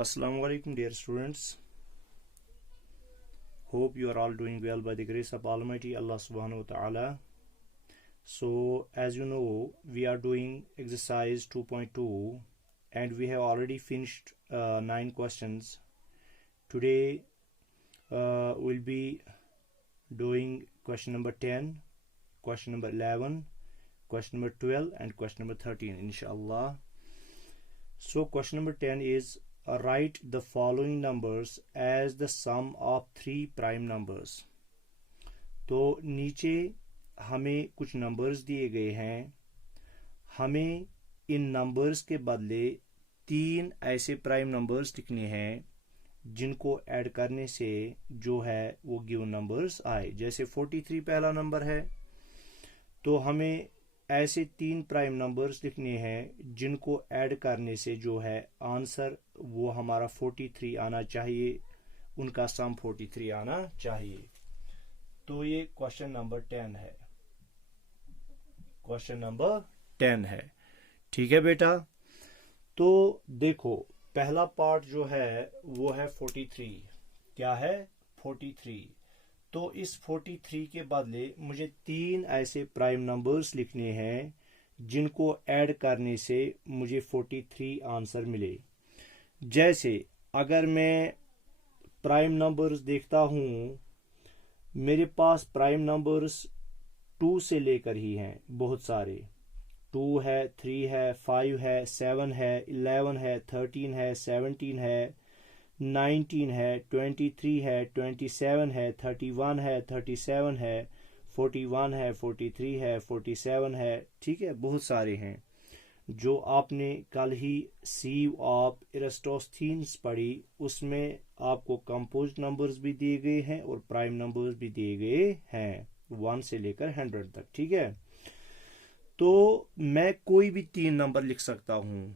Assalamu alaikum, dear students. Hope you are all doing well by the grace of Almighty Allah subhanahu wa ta'ala. So, as you know, we are doing exercise 2.2 and we have already finished 9 questions. Today, we'll be doing question number 10, question number 11, question number 12, and question number 13, inshallah. So, question number 10 is write the following numbers as the sum of 3 prime numbers. तो नीचे हमें कुछ numbers दिए गए हैं, हमें इन numbers के बदले 3 ऐसे प्राइम नंबर्स लिखने हैं जिनको ऐड करने से जो है वो गिवन नंबर्स आए. जैसे 43 पहला नंबर है, तो हमें ऐसे 3 प्राइम नंबर्स लिखने हैं जिनको ऐड करने से जो है आंसर वो हमारा 43 आना चाहिए, उनका सम 43 आना चाहिए. तो ये क्वेश्चन नंबर 10 है, क्वेश्चन नंबर 10 है. ठीक है बेटा. तो देखो पहला पार्ट जो है वो है 43. क्या है? 43. तो इस 43 के बदले मुझे 3 ऐसे प्राइम नंबर्स लिखने हैं जिनको ऐड करने से मुझे 43 आंसर मिले. जैसे अगर मैं प्राइम नंबर्स देखता हूं, मेरे पास प्राइम नंबर्स 2 से लेकर ही हैं बहुत सारे. 2 है, 3 है, 5 है, 7 है, 11 है, 13 है, 17 है, 19 है, 23 है, 27 है, 31 है, 37 है, 41 है, 43 है, 47 है. ठीक है, बहुत सारे हैं जो आपने कल ही सीव ऑफ इरेस्टोस्थीन्स पढ़ी, उसमें आपको कंपोज्ड नंबर्स भी दिए गए हैं और प्राइम नंबर्स भी दिए गए हैं 1 से लेकर 100 तक. ठीक है, तो मैं कोई भी 3 नंबर लिख सकता हूं,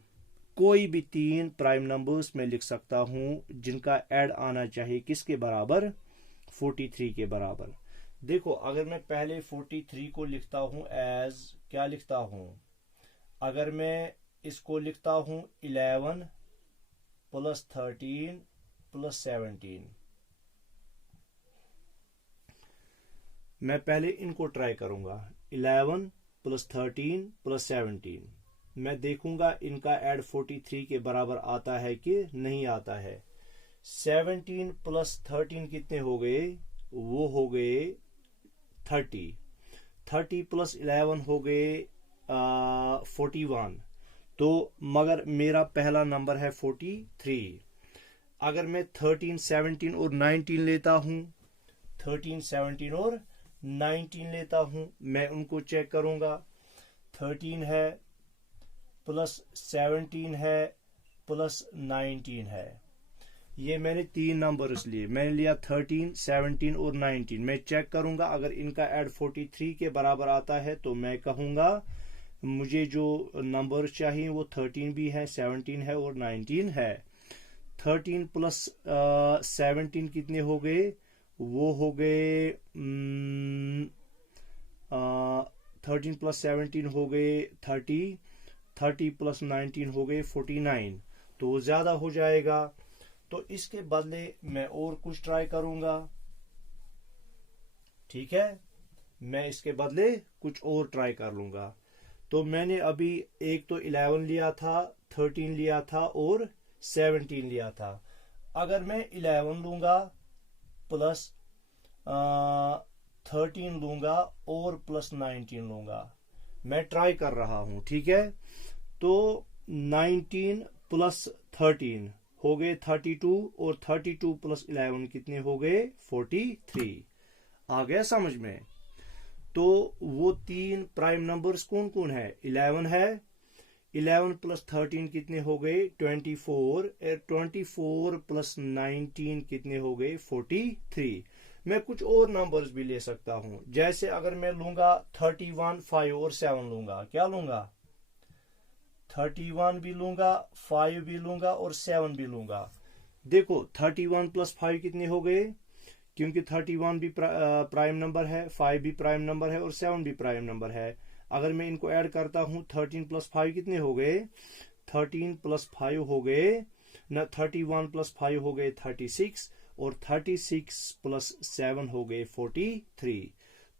कोई भी 3 प्राइम नंबर्स में लिख सकता हूं जिनका ऐड आना चाहिए किसके बराबर? 43 के बराबर. देखो अगर मैं पहले 43 को लिखता हूं एज क्या लिखता हूं, अगर मैं इसको लिखता हूं 11 प्लस 13 प्लस 17. मैं पहले इनको ट्राई करूंगा. 11 प्लस 13 प्लस 17. मैं देखूंगा इनका ऐड 43 के बराबर आता है कि नहीं आता है. 17 प्लस 13 कितने हो गए? वो हो गए 30. 30 प्लस 11 हो गए 41. तो मगर मेरा पहला नंबर है 43. अगर मैं 13, 17 और 19 लेता हूं, 13, 17 और 19 लेता हूं, मैं उनको चेक करूंगा. 13 है प्लस 17 है प्लस 19 है. ये मैंने 3 नंबर्स लिए. मैंने लिया 13, 17 और 19. मैं चेक करूंगा अगर इनका ऐड 43 के बराबर आता है तो मैं कहूंगा मुझे जो नंबर चाहिए वो 13 भी है, 17 है और 19 है. 13 प्लस 17 कितने हो गए? वो हो गए 13 प्लस 17 हो गए 30. 30 प्लस 19 हो गए 49. तो वो ज्यादा हो जाएगा. तो इसके बदले मैं और कुछ ट्राई करूंगा. ठीक है, मैं इसके बदले कुछ और ट्राई कर लूंगा. तो मैंने अभी एक तो 11 लिया था, 13 लिया था और 17 लिया था. अगर मैं 11 लूंगा प्लस 13 लूंगा और प्लस 19 लूंगा, मैं ट्राई कर रहा हूं. ठीक है, तो 19 प्लस 13 हो गए 32 और 32 प्लस 11 कितने हो गए? 43. आ गया समझ में? तो वो 3 प्राइम नंबर्स कौन कौन है? 11 है, 11 प्लस 13 कितने हो गए? 24. 24 प्लस 19 कितने हो गए? 43. मैं कुछ और नंबर्स भी ले सकता हूं. जैसे अगर मैं लूंगा 31, 5 और 7 लूंगा. क्या लूंगा? 31 भी लूंगा, 5 भी लूंगा और 7 भी लूंगा. देखो 31 प्लस 5 कितने हो गए? क्योंकि 31 भी प्राइम नंबर है, 5 भी प्राइम नंबर है और 7 भी प्राइम नंबर है. अगर मैं इनको ऐड करता हूं 13 प्लस 5 कितने हो गए? 13 प्लस 5 हो गए ना 31 प्लस 5 हो गए 36 और 36 प्लस 7 हो गए 43।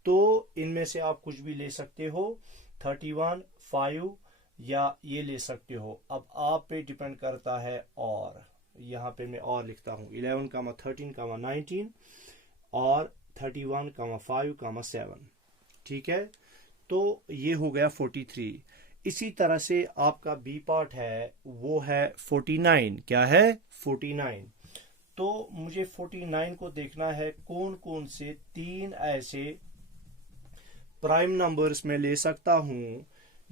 तो इनमें से आप कुछ भी ले सकते हो, 31, 5 या ये ले सकते हो। अब आप पे डिपेंड करता है। और यहाँ पे मैं और लिखता हूँ 11, 13, 19 और 31, 5, 7। ठीक है, तो ये हो गया 43। इसी तरह से आपका बी पार्ट है वो है 49। क्या है? 49। तो मुझे 49 को देखना है कौन कौन से तीन ऐसे प्राइम नंबर्स में ले सकता हूं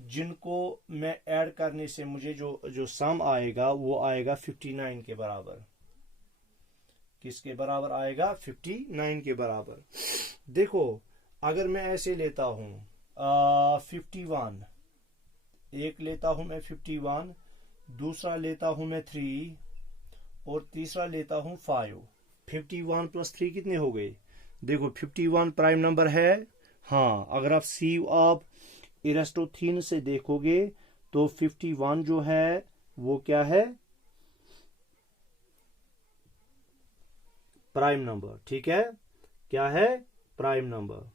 जिनको मैं ऐड करने से मुझे जो सम आएगा वो आएगा 59 के बराबर। किसके बराबर आएगा? 59 के बराबर। देखो, अगर मैं ऐसे लेता हूं 51, एक लेता हूं मैं 51, दूसरा लेता हूं मैं 3 और तीसरा लेता हूं 5। 51 प्लस 3 कितने हो गए? देखो 51 प्राइम नंबर है। हाँ, अगर आप इरेस्टोथीन से देखोगे तो 51 जो है वो क्या है? Prime number. ठीक है, क्या है? Prime number.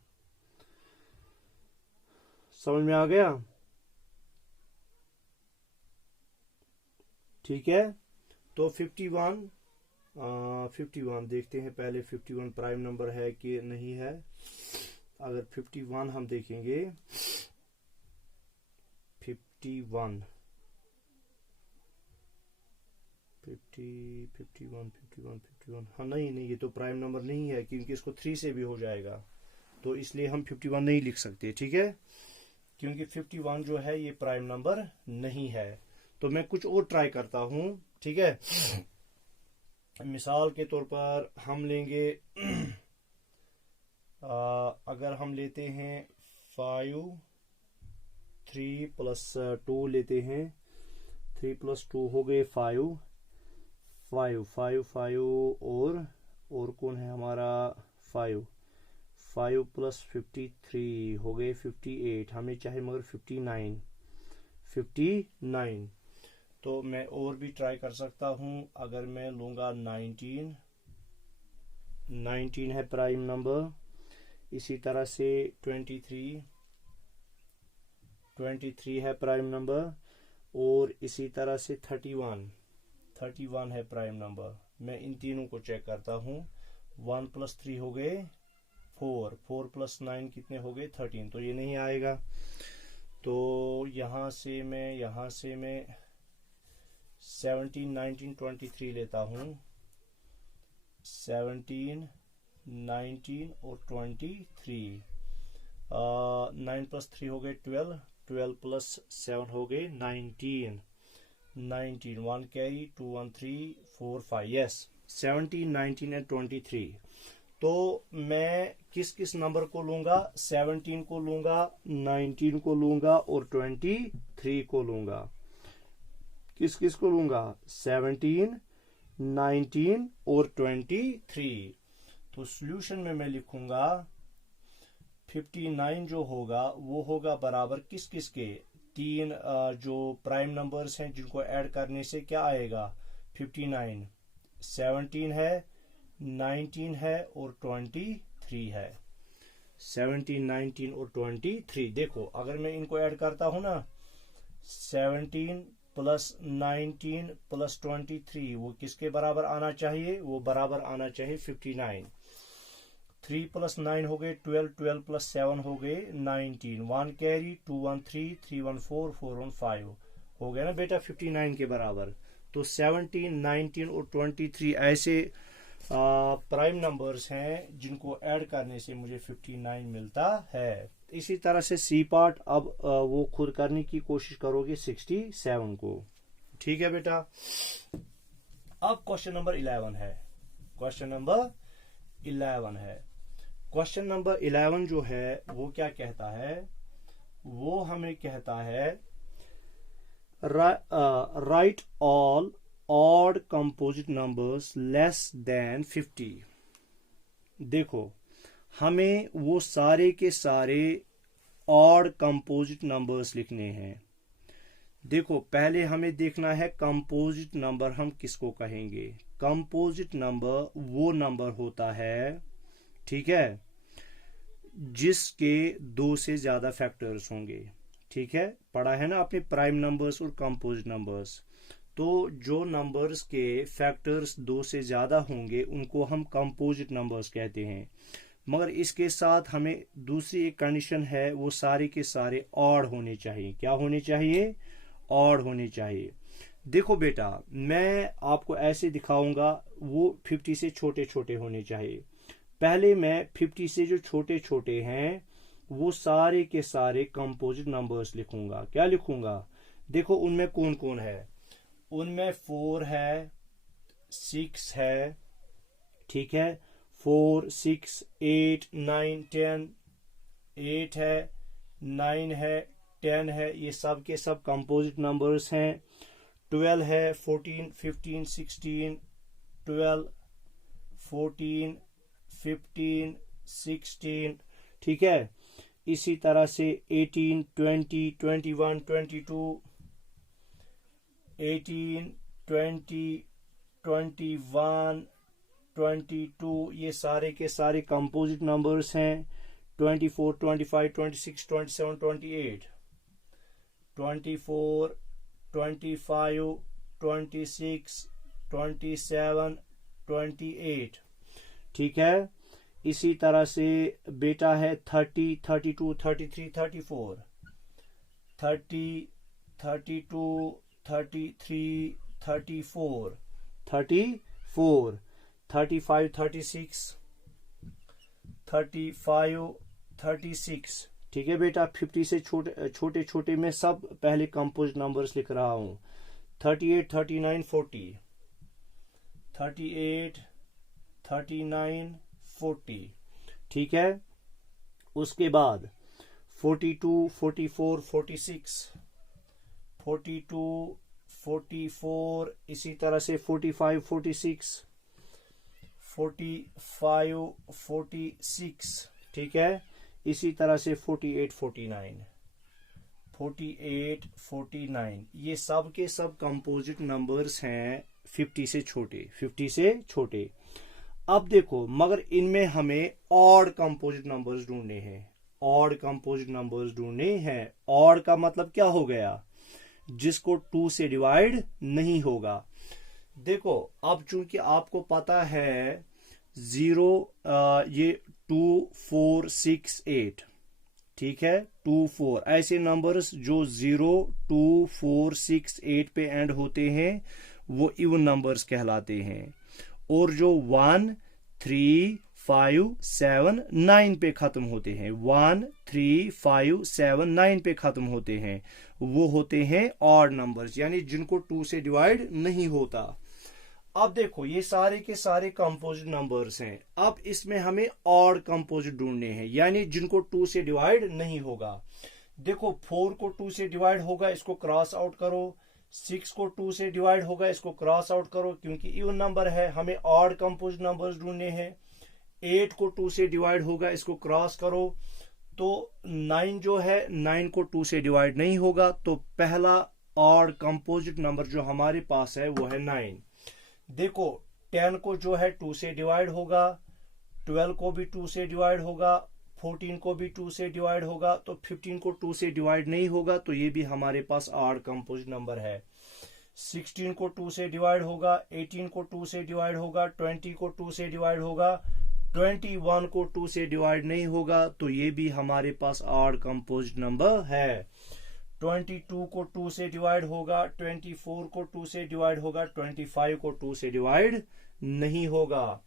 समझ में आ गया? ठीक है, तो 51 देखते हैं पहले 51 प्राइम नंबर है कि नहीं है। अगर 51 हम देखेंगे 51 हाँ, नहीं, ये तो प्राइम नंबर नहीं है क्योंकि इसको 3 से भी हो जाएगा, तो इसलिए हम 51 नहीं लिख सकते। ठीक है, क्योंकि 51 जो है ये प्राइम नंबर नहीं है। तो मैं कुछ और ट्राई करता हूं। ठीक है, मिसाल के तौर पर हम लेंगे अगर हम लेते हैं 5, 3 प्लस 2 लेते हैं, 3 प्लस 2 हो गए 5 और कौन है हमारा? 5 प्लस 53 हो गए 58। हमें चाहे मगर 59। तो मैं और भी ट्राई कर सकता हूं। अगर मैं लूंगा 19 है प्राइम नंबर। इसी तरह से 23 है प्राइम नंबर। और इसी तरह से 31 है प्राइम नंबर। मैं इन तीनों को चेक करता हूं। 1 प्लस 3 हो गए 4 प्लस 9 कितने हो गए? 13। तो ये नहीं आएगा। तो यहां से मैं 17, 19, 23 लेता हूं। 17, 19 और 23। 9 प्लस 3 हो गए 12 प्लस 7 हो गए 19। 1 कैरी 2 1 3 4 5। Yes, 17, 19 and 23। तो मैं किस नंबर को लूंगा? 17 को लूंगा, 19 को लूंगा और 23 को लूंगा। किस को लूंगा? 17, 19 और 23। तो सॉल्यूशन में मैं लिखूंगा 59 जो होगा वो होगा बराबर किस के? तीन जो प्राइम नंबर्स हैं जिनको ऐड करने से क्या आएगा? 59, 17 है, 19 है और 23 है। 17, 19 और 23। देखो, अगर मैं इनको ऐड करता हूं ना, 17 प्लस 19 प्लस 23 वो किसके बराबर आना चाहिए? वो बराबर आना चाहिए 59। 3 प्लस 9 हो गए 12 प्लस 7 हो गए 19। 1 कैरी 2 1 3 3 1 4 4 1 5 हो गया ना बेटा 59 के बराबर। तो 17, 19 और 23 ऐसे प्राइम नंबर्स हैं जिनको ऐड करने से मुझे 59 मिलता है। इसी तरह से सी पार्ट अब वो खुद करने की कोशिश करोगे 67 को। ठीक है बेटा, अब क्वेश्चन नंबर 11 है। क्वेश्चन नंबर 11 जो है वो क्या कहता है? वो हमें कहता है right all odd composite numbers less than 50। देखो, हमें वो सारे के सारे ऑड कंपोजिट नंबर्स लिखने हैं देखो पहले हमें देखना है कंपोजिट नंबर हम किसको कहेंगे। कंपोजिट नंबर वो नंबर होता है, ठीक है, जिसके दो से ज्यादा फैक्टर्स होंगे। ठीक है, पढ़ा है ना आपने प्राइम नंबर्स और कंपोजिट नंबर्स। तो जो नंबर्स के फैक्टर्स दो से ज्यादा होंगे उनको हम कंपोजिट नंबर्स कहते हैं। मगर इसके साथ हमें दूसरी एक कंडीशन है, वो सारे के सारे ऑड होने चाहिए। क्या होने चाहिए? ऑड होने चाहिए। देखो बेटा, मैं आपको ऐसे दिखाऊंगा, वो 50 से छोटे छोटे होने चाहिए। पहले मैं 50 से जो छोटे छोटे हैं वो सारे के सारे कंपोजिट नंबर्स लिखूंगा। क्या लिखूंगा? देखो उनमें कौन कौन है। उनमें 4 है, 6 है, ठीक है, 4, 6, 8, 9, 10, 8 है, 9 है, 10 है, ये सब के सब कंपोजिट नंबर्स हैं। 12 है, 14, 15, 16, 12, 14, 15, 16, ठीक है। इसी तरह से 18, 20, 21, 22, 18, 20, 21, 22, ये सारे के सारे कंपोजिट नंबर्स हैं। 24, 25, 26, 27, 28, 24, 25, 26, 27, 28, ठीक है। इसी तरह से बेटा है 30, 32, 33, 34, 30, 32, 33, 34, 34, 35, 36, 35, 36, ठीक है बेटा। 50 से छोटे छोटे में सब पहले कंपोजिट नंबर्स लिख रहा हूं। 38, 39, 40, 38, 39, 40, ठीक है। उसके बाद 42, 44, 46, 42, 44, इसी तरह से 45, 46, 45, 46, ठीक है। इसी तरह से 48, 49, 48, 49, ये सब के सब कंपोजिट नंबर्स हैं 50 से छोटे, 50 से छोटे। अब देखो, मगर इनमें हमें ऑड कंपोजिट नंबर्स ढूंढने हैं। ऑड कंपोजिट नंबर्स ढूंढने हैं। ऑड का मतलब क्या हो गया? जिसको 2 से डिवाइड नहीं होगा। देखो अब चूंकि आपको पता है 0, ये 2, 4, 6, 8, ठीक है, 2, 4, ऐसे नंबर्स जो 0, 2, 4, 6, 8 पे एंड होते हैं वो इवन नंबर्स कहलाते हैं। और जो 1, 3, 5, 7, 9 पे खत्म होते हैं, 1, 3, 5, 7, 9 पे खत्म होते हैं, वो होते हैं ऑड नंबर्स, यानी जिनको 2 से डिवाइड नहीं होता। अब देखो ये सारे के सारे कंपोजिट नंबर्स हैं। अब इसमें हमें ऑड कंपोजिट ढूंढने हैं, यानी जिनको 2 से डिवाइड नहीं होगा। देखो 4 को 2 से डिवाइड होगा, इसको क्रॉस आउट करो। 6 को 2 से डिवाइड होगा, इसको क्रॉस आउट करो क्योंकि इवन नंबर है। हमें ऑड कंपोजिट नंबर्स ढूंढने हैं। 8 को 2 से डिवाइड होगा, इसको क्रॉस करो। तो 9 जो है, 9 को 2 से डिवाइड नहीं होगा, तो पहला ऑड कंपोजिट नंबर जो हमारे पास है वो है 9। देखो 10 को जो है 2 से डिवाइड होगा, 12 को भी 2 से डिवाइड होगा, 14 को भी 2 से डिवाइड होगा, तो 15 को 2 से डिवाइड नहीं होगा, तो ये भी हमारे पास ऑड कंपोजिट नंबर है। 16 को 2 से डिवाइड होगा, 18 को 2 से डिवाइड होगा, 20 को 2 से डिवाइड होगा, 21 को 2 से डिवाइड नहीं होगा, तो ये भी हमारे पास ऑड कंपोजिट नंबर है। 22 को 2 से डिवाइड होगा, 24 को 2 से डिवाइड होगा, 25 को 2 से डिवाइड नहीं होगा,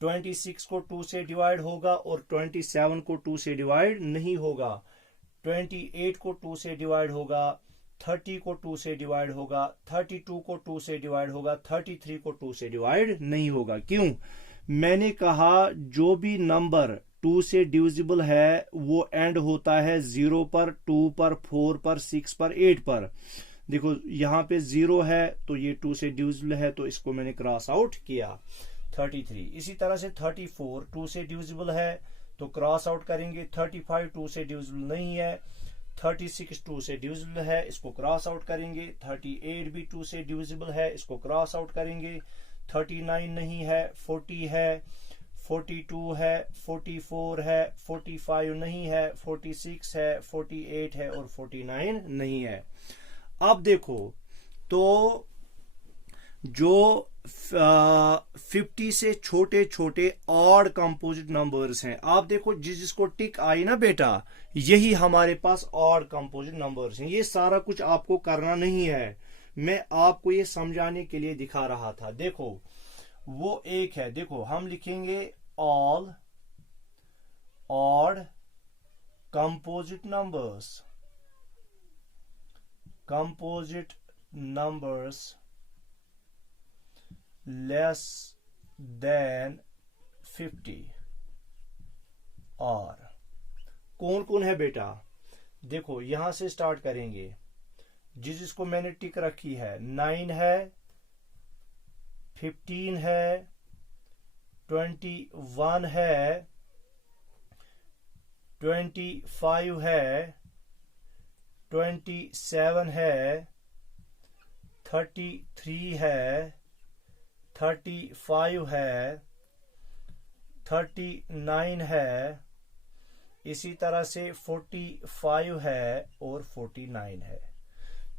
26 को 2 से डिवाइड होगा और 27 को 2 से डिवाइड नहीं होगा, 28 को 2 से डिवाइड होगा, 30 को 2 से डिवाइड होगा, 32 को 2 से डिवाइड होगा, 33 को 2 से डिवाइड नहीं होगा। क्यों? मैंने कहा जो भी नंबर 2 से डिविजिबल है वो एंड होता है 0 पर, 2 पर, 4 पर, 6 पर, 8 पर। देखो यहाँ पे 0 है तो ये 2 से डिविजिबल है, तो इसको मैंने क्रॉस आउट किया। 33, इसी तरह से 34 2 से डिविजिबल है तो क्रॉस आउट करेंगे। 35 2 से डिविजिबल नहीं है। 36 2 से डिविजिबल है, इसको क्रॉस आउट करेंगे। 38 भी 2 से डिविजिबल है, इसको क्रॉस आउट करेंगे। 39 नहीं है, 40 है, 42 है, 44 है, 45 नहीं है, 46 है, 48 है और 49 नहीं है। अब देखो तो जो 50 से छोटे छोटे ऑड कंपोजिट नंबर्स हैं, आप देखो जिसको टिक आई ना बेटा, यही हमारे पास ऑड कंपोजिट नंबर्स हैं। ये सारा कुछ आपको करना नहीं है, मैं आपको ये समझाने के लिए दिखा रहा था। देखो वो एक है, देखो हम लिखेंगे all odd composite numbers less than 50। और कौन कौन है बेटा, देखो यहां से स्टार्ट करेंगे। जिसको मैंने टिक रखी है 9 है, 15 है, 21 है, 25 है, 27 है, 33 है, 35 है, 39 है, इसी तरह से 45 है और 49 है।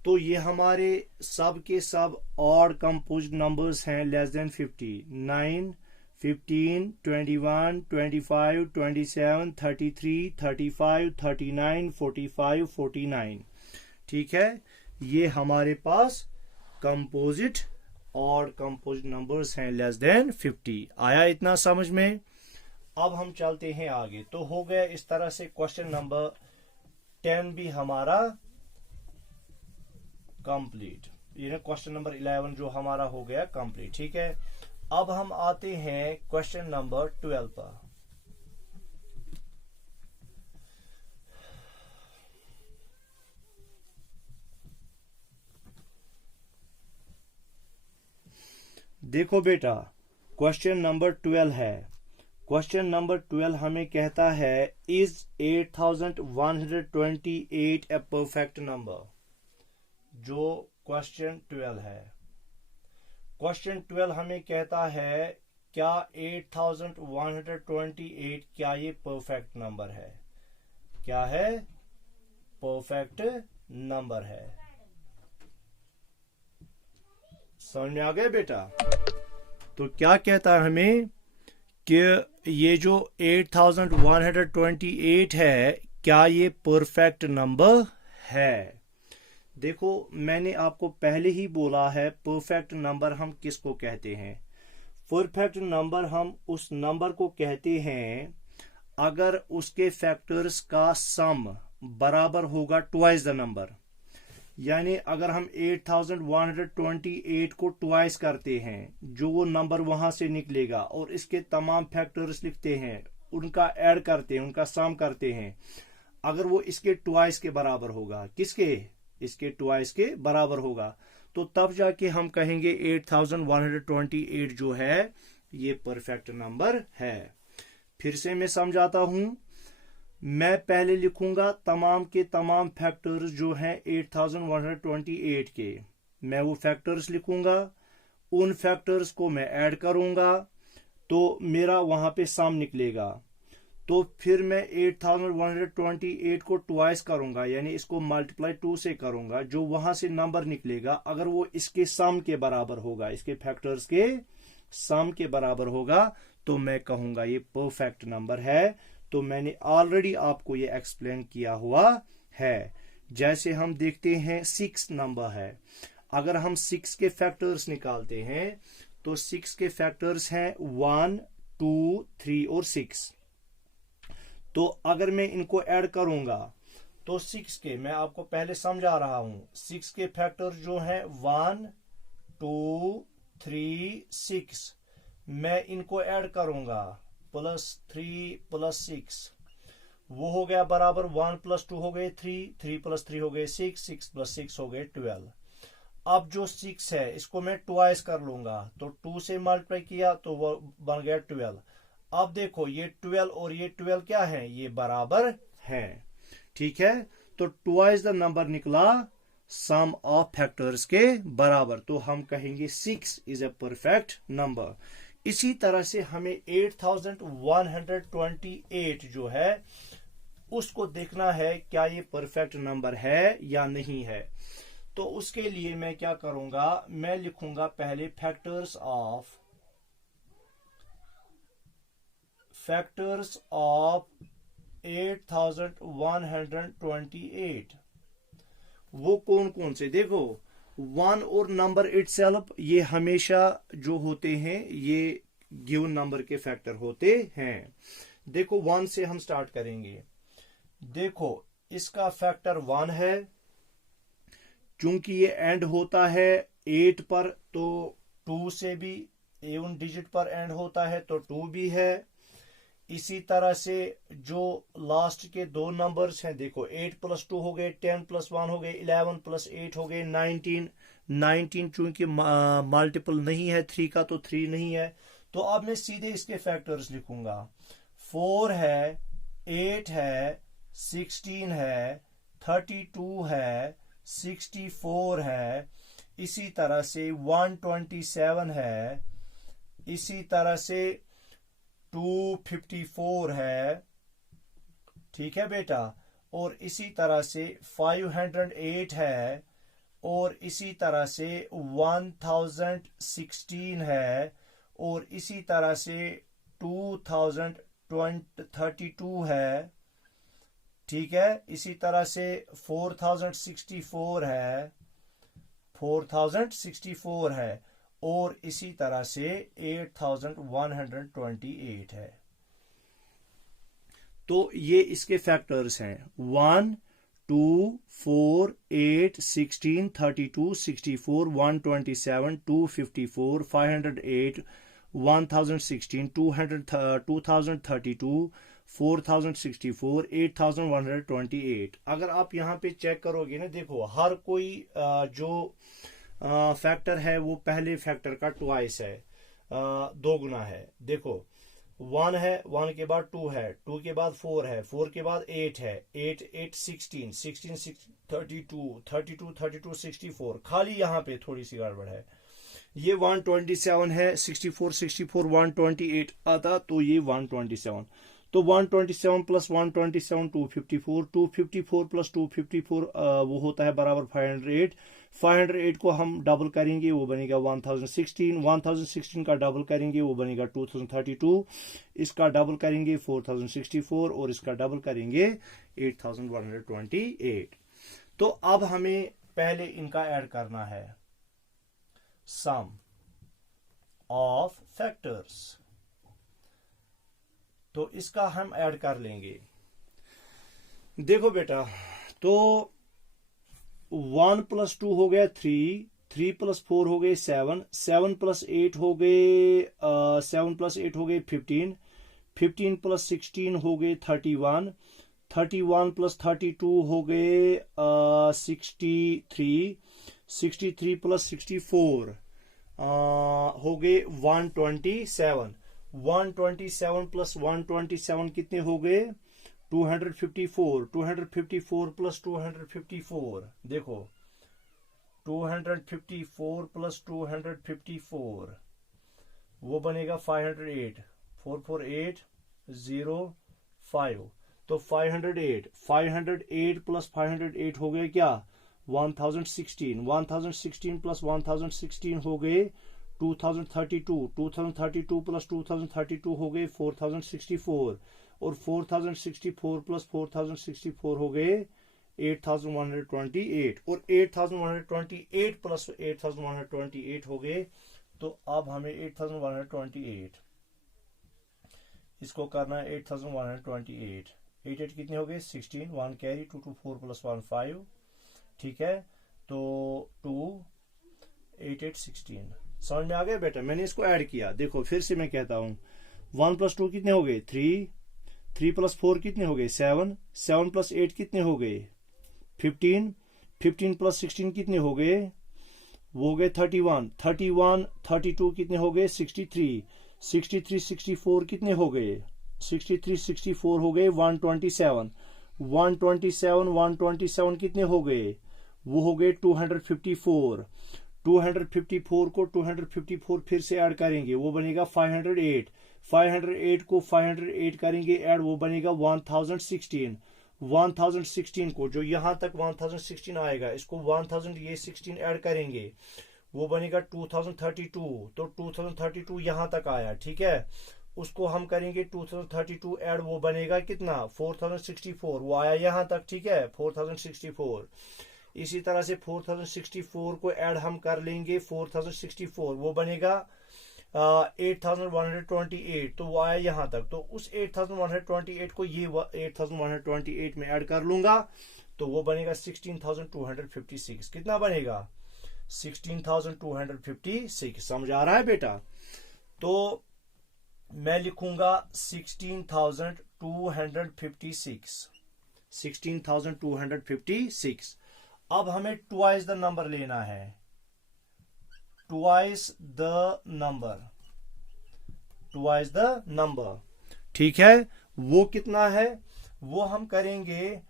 तो ये हमारे सब के सब ऑड कंपोजिट नंबर्स हैं लेस देन 50। 9, 15, 21, 25, 27, 33, 35, 39, 45, 49। ठीक है, ये हमारे पास कंपोजिट ऑड कंपोजिट नंबर्स हैं लेस देन 50। आया इतना समझ में? अब हम चलते हैं आगे। तो हो गया इस तरह से क्वेश्चन नंबर 10 भी हमारा कंप्लीट। ये क्वेश्चन नंबर 11 जो हमारा हो गया कंप्लीट। ठीक है, अब हम आते हैं क्वेश्चन नंबर 12 पर। देखो बेटा, क्वेश्चन नंबर 12 है। क्वेश्चन नंबर 12 हमें कहता है इज 8128 ए परफेक्ट नंबर। जो क्वेश्चन 12 है, क्वेश्चन 12 हमें कहता है क्या 8128 क्या ये परफेक्ट नंबर है? क्या है? परफेक्ट नंबर है। समझ में आ गया बेटा? तो क्या कहता है हमें कि ये जो 8128 है क्या ये परफेक्ट नंबर है? देखो मैंने आपको पहले ही बोला है परफेक्ट नंबर हम किसको कहते हैं। परफेक्ट नंबर हम उस नंबर को कहते हैं अगर उसके फैक्टर्स का सम बराबर होगा ट्वाइस द नंबर। यानी अगर हम 8128 को ट्वाइस करते हैं, जो वो नंबर वहां से निकलेगा और इसके तमाम फैक्टर्स लिखते हैं, उनका ऐड करते हैं, उनका सम करते हैं, अगर वो इसके ट्वाइस के बराबर होगा, किसके? इसके ट्वाइस के बराबर होगा, तो तब जाके हम कहेंगे 8128 जो है ये परफेक्ट नंबर है। फिर से मैं समझाता हूं। मैं पहले लिखूंगा तमाम के तमाम फैक्टर्स जो हैं 8128 के, मैं वो फैक्टर्स लिखूंगा, उन फैक्टर्स को मैं ऐड करूंगा तो मेरा वहां पे सम निकलेगा। तो फिर मैं 8128 को ट्वाइस करूंगा, यानी इसको मल्टीप्लाई 2 से करूंगा, जो वहां से नंबर निकलेगा अगर वो इसके सम के बराबर होगा, इसके फैक्टर्स के सम के बराबर होगा, तो मैं कहूंगा ये परफेक्ट नंबर है। तो मैंने ऑलरेडी आपको ये एक्सप्लेन किया हुआ है। जैसे हम देखते हैं 6 नंबर है, अगर हम 6 के फैक्टर्स निकालते हैं तो 6 के फैक्टर्स हैं 1, 2, 3 और 6। तो अगर मैं इनको ऐड करूंगा तो 6 के, मैं आपको पहले समझा रहा हूं, 6 के फैक्टर्स जो हैं 1, 2, 3, 6, मैं इनको ऐड करूंगा +3 + 6, वो हो गया बराबर 1 + 2 हो गए 3, 3 + 3 हो गए 6, 6 + 6 हो गए 12। अब जो 6 है इसको मैं ट्वाइस कर लूंगा, तो 2 से मल्टीप्लाई किया तो वो बन गया 12। अब देखो ये 12 और ये 12 क्या है? ये बराबर हैं। ठीक है, तो ट्वाइस द नंबर निकला सम ऑफ फैक्टर्स के बराबर, तो हम कहेंगे 6 इज अ परफेक्ट नंबर। इसी तरह से हमें 8128 जो है उसको देखना है क्या ये परफेक्ट नंबर है या नहीं है। तो उसके लिए मैं क्या करूंगा, मैं लिखूंगा पहले फैक्टर्स ऑफ 8128 वो कौन कौन से, देखो 1 और नंबर इटसेल्फ ये हमेशा जो होते हैं ये गिवन नंबर के फैक्टर होते हैं। देखो 1 से हम स्टार्ट करेंगे। देखो इसका फैक्टर 1 है, चूंकि ये एंड होता है 8 पर, तो 2 से भी इवन डिजिट पर एंड होता है तो 2 भी है। इसी तरह से जो लास्ट के दो नंबर्स हैं, देखो 8 + 2 हो गए, 10 + 1 हो गए, 11 + 8 हो गए, 19 चूंकि मल्टीपल नहीं है 3 का तो 3 नहीं है, तो अब मैं सीधे इसके फैक्टर्स लिखूंगा। 4 है, 8 है, 16 है, 32 है, 64 है, इसी तरह से 127 है, इसी तरह से 254 है, ठीक है बेटा, और इसी तरह से 508 है, और इसी तरह से 1016 है, और इसी तरह से 2032 है, ठीक है, इसी तरह से 4064 है, 4064 है, और इसी तरह से 8128 है। तो ये इसके फैक्टर्स हैं 1 2 4 8 16 32 64 127 254 508 1016 2032 4064 8128। अगर आप यहाँ पे चेक करोगे ना, देखो हर कोई जो फैक्टर है वो पहले फैक्टर का ट्वाइस है, 2 गुना है। देखो 1 है, 1 के बाद 2 है, 2 के बाद 4 है, 4 के बाद 8 है, 8 8 16 16 32 32 32 64, खाली यहाँ पे थोड़ी सी गड़बड़ है, ये 127 है, 64 64 128 आता, तो ये 127, तो 127 + 127 254, 254 + 254 वो होता है बराबर 508। 508 को हम डबल करेंगे वो बनेगा 1016, 1016 का डबल करेंगे वो बनेगा 2032, इसका डबल करेंगे 4064, और इसका डबल करेंगे 8128। तो अब हमें पहले इनका ऐड करना है, सम ऑफ फैक्टर्स, तो इसका हम ऐड कर लेंगे। देखो बेटा, तो 1 + 2 हो गया 3, 3 + 4 हो गए 7, 7 + 8 हो गए 7 + 8 हो गए 15, 15 + 16 हो गए 31, 31 + 32 हो गए 63, 63 + 64 हो गए 127, 127 + 127 कितने हो गए 254, 254 + 254, देखो 254 + 254 वो बनेगा 508, 44805, तो 508 + 508 हो गए क्या 1016, 1016 + 1016 हो गए 2032, 2032 + 2032 हो गए 4064, और 4064 + 4064 हो गए 8128, और 8128 + 8128 हो गए। तो अब हमें 8128 इसको करना है 8128, 88 कितने हो गए 16, 1 कैरी 2 2 4 + 1 5, ठीक है, तो 2 8 8 16, समझ में आ गया बेटा, मैंने इसको ऐड किया। देखो फिर से मैं कहता हूं 1 + 2 कितने हो गए 3, 3 + 4 कितने हो गए 7, 7 + 8 कितने हो गए 15, 15 + 16 कितने हो गए वो हो गए 31, 31 32 कितने हो गए 63, 63 64 कितने हो गए 63 64 हो गए 127, 127 127 कितने हो गए, वो हो गए 254। 254 को 254 फिर से ऐड करेंगे, वो बनेगा 508। 508 को 508 करेंगे ऐड, वो बनेगा 1016। 1016 को जो यहां तक 1016 आएगा, इसको 1000 ये 16 ऐड करेंगे, वो बनेगा 2032। तो 2032 यहां तक आया, ठीक है। उसको हम करेंगे 2032 ऐड, वो बनेगा कितना 4064, वो आया यहां तक, ठीक है 4064। इसी तरह से 4064 को ऐड हम कर लेंगे 4064, वो बनेगा 8128, तो वो आया यहां तक। तो उस 8128 को ये 8128 में ऐड कर लूंगा, तो वो बनेगा 16256। कितना बनेगा 16256। समझ आ रहा है बेटा। तो मैं लिखूंगा 16256। 16256। अब हमें ट्वाइस द नंबर लेना है, twice the number, twice the number, ठीक है। वो कितना है, वो हम करेंगे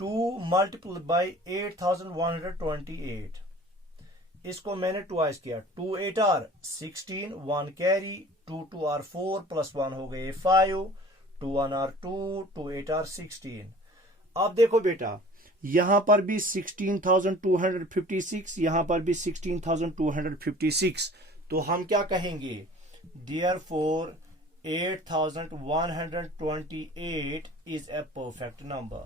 2 मल्टीप्लाई बाई 8128। इसको मैंने ट्वाइस किया, 2 8 आर 16, 1 कैरी, 2 2 आर 4 प्लस 1 हो गए 5, 2 1 आर 2, 2 8 आर 16। अब देखो बेटा, यहां पर भी 16256, यहां पर भी 16256। तो हम क्या कहेंगे, Therefore 8128 is a perfect number,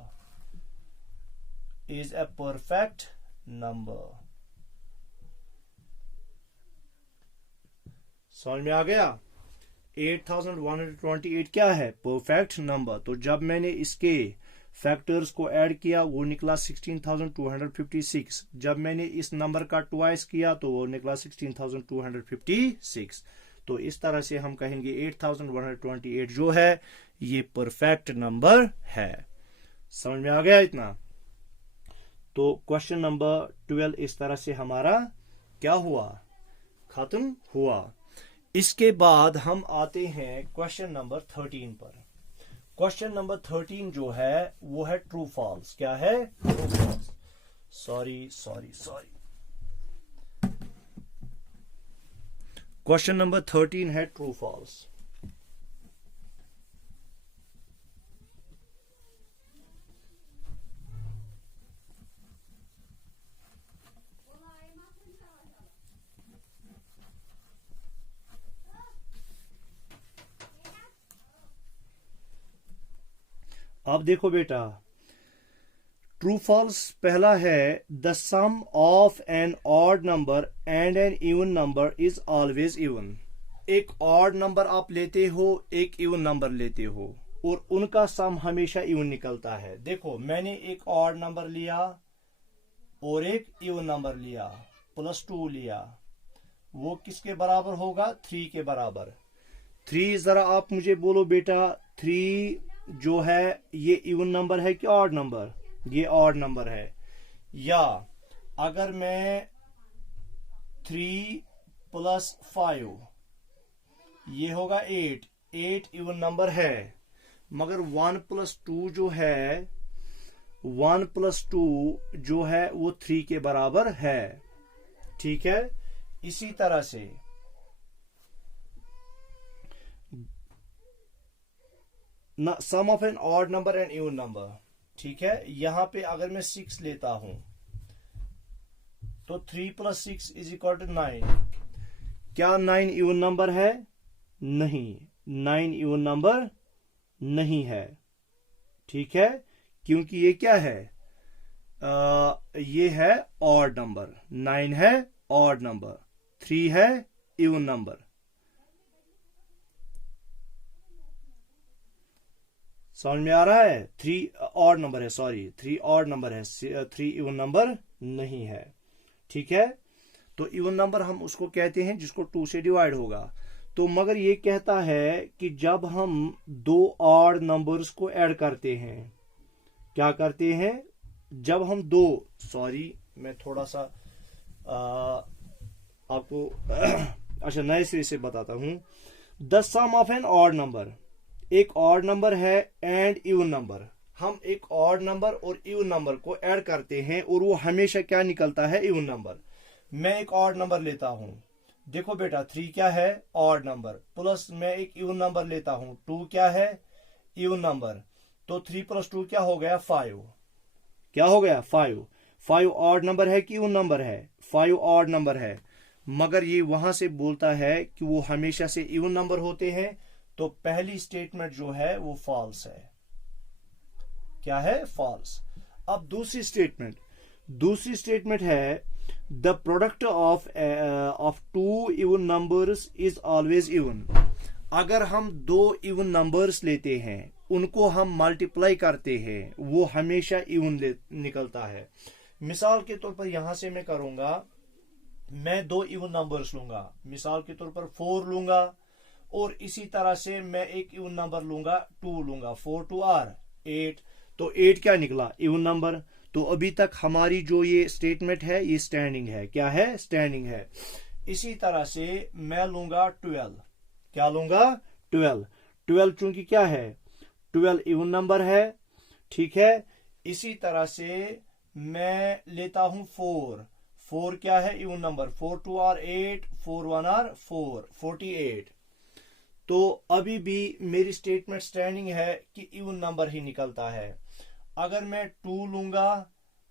is a perfect number। समझ में आ गया। 8128 क्या है, परफेक्ट नंबर। तो जब मैंने इसके फैक्टर्स को ऐड किया, वो निकला 16256। जब मैंने इस नंबर का ट्वाइस किया, तो वो निकला 16256। तो इस तरह से हम कहेंगे 8128 जो है ये परफेक्ट नंबर है। समझ में आ गया इतना। तो क्वेश्चन नंबर 12 इस तरह से हमारा क्या हुआ, खत्म हुआ। इसके बाद हम आते हैं क्वेश्चन नंबर 13 पर। क्वेश्चन नंबर 13 जो है वो है ट्रू फॉल्स। क्या है, true false. Sorry. Question number 13 है ट्रू फॉल्स। अब देखो बेटा, ट्रू फॉल्स पहला है, the sum of an odd number and an even number is always even. एक ऑड नंबर आप लेते हो, एक इवन नंबर लेते हो, और उनका सम हमेशा इवन निकलता है। देखो मैंने एक ऑड नंबर लिया और एक इवन नंबर लिया, +2 लिया, वो किसके बराबर होगा, 3 के बराबर। 3 जरा आप मुझे बोलो बेटा, 3 जो है ये इवन नंबर है कि ऑड नंबर, ये ऑड नंबर है। या अगर मैं 3 + 5 ये होगा 8, 8 इवन नंबर है। मगर 1 + 2 जो है, 1 + 2 जो है वो 3 के बराबर है, ठीक है। इसी तरह से sum of an odd number and even number, ठीक है। यहां पे अगर मैं 6 लेता हूं, तो 3 + 6 = 9। क्या 9 इवन नंबर है, नहीं, 9 इवन नंबर नहीं है, ठीक है। क्योंकि ये क्या है, ये है ऑड नंबर, 9 है ऑड नंबर, 3 है इवन नंबर। समझ में आ रहा है। 3 ऑड नंबर है, 3 ऑड नंबर है, 3 इवन नंबर नहीं है, ठीक है। तो इवन नंबर हम उसको कहते हैं जिसको 2 से डिवाइड होगा। तो मगर ये कहता है कि जब हम 2 ऑड नंबर्स को ऐड करते हैं, क्या करते हैं, जब हम 2, मैं थोड़ा सा आपको अच्छा नए सिरे से बताता हूं। The sum of an odd number, एक ऑड नंबर है एंड इवन नंबर, हम एक ऑड नंबर और इवन नंबर को ऐड करते हैं और वो हमेशा क्या निकलता है, इवन नंबर। मैं एक ऑड नंबर लेता हूं, देखो बेटा 3 क्या है, ऑड नंबर, प्लस मैं एक इवन नंबर लेता हूं, 2 क्या है, इवन नंबर। तो 3 + 2 क्या हो गया, 5। क्या हो गया, 5। 5 ऑड नंबर है कि इवन नंबर है, 5 ऑड नंबर है। मगर ये वहां से बोलता है कि वो हमेशा से इवन नंबर होते हैं, तो पहली स्टेटमेंट जो है वो फॉल्स है। क्या है, फॉल्स। अब दूसरी स्टेटमेंट है the product of two even numbers is always even. अगर हम दो इवन नंबर्स लेते हैं, उनको हम मल्टीप्लाई करते हैं, वो हमेशा इवन निकलता है। मिसाल के तौर पर यहां से मैं करूंगा, मैं दो इवन नंबर्स लूंगा, मिसाल के तौर पर 4 लूंगा, और इसी तरह से मैं एक इवन नंबर लूंगा, 2 लूंगा, 4 2 आर 8। तो 8 क्या निकला, इवन नंबर। तो अभी तक हमारी जो ये स्टेटमेंट है ये स्टैंडिंग है। क्या है, स्टैंडिंग है। इसी तरह से मैं लूंगा 12। क्या लूंगा, 12। 12 चूंकि क्या है, 12 इवन नंबर है, ठीक है। इसी तरह से मैं लेता हूं 4। 4 क्या है, इवन नंबर, 4 2 आर 8, 4 1 आर 4, 48। तो अभी भी मेरी स्टेटमेंट स्टैंडिंग है कि इवन नंबर ही निकलता है। अगर मैं 2 लूंगा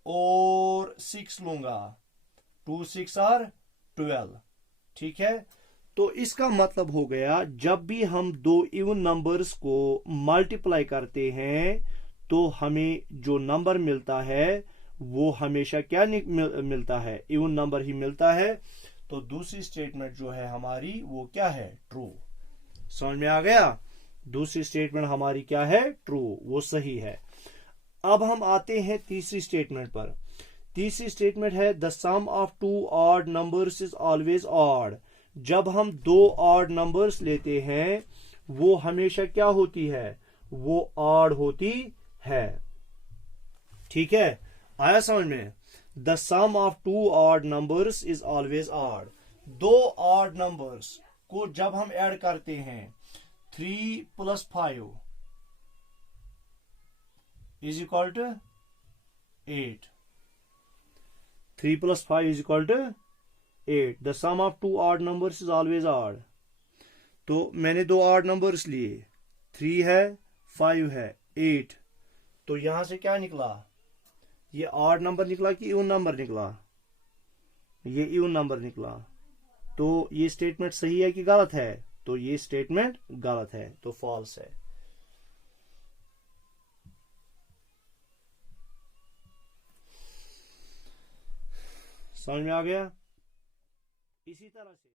और 6 लूंगा, 2 6 आर 12, ठीक है। तो इसका मतलब हो गया, जब भी हम दो इवन नंबर्स को मल्टीप्लाई करते हैं तो हमें जो नंबर मिलता है वो हमेशा क्या मिलता है, इवन नंबर ही मिलता है। तो दूसरी स्टेटमेंट जो है हमारी वो क्या है, ट्रू। समझ में आ गया, दूसरी स्टेटमेंट हमारी क्या है, ट्रू, वो सही है। अब हम आते हैं तीसरी स्टेटमेंट पर। तीसरी स्टेटमेंट है the sum of two odd numbers is always odd. जब हम दो ऑड नंबर्स लेते हैं वो हमेशा क्या होती है, वो ऑड होती है। ठीक है, आया समझ में। The sum of two odd numbers is always odd. दो ऑड नंबर्स को जब हम ऐड करते हैं, 3 + 5 is equal to 8। 3 + 5 is equal to 8। The sum of two odd numbers is always odd. तो मैंने दो ऑड नंबर्स लिए, 3 है 5 है 8। तो यहां से क्या निकला, ये ऑड नंबर निकला कि इवन नंबर निकला, ये इवन नंबर निकला। तो ये स्टेटमेंट सही है कि गलत है, तो ये स्टेटमेंट गलत है, तो फॉल्स है। समझ में आ गया। इसी तरह से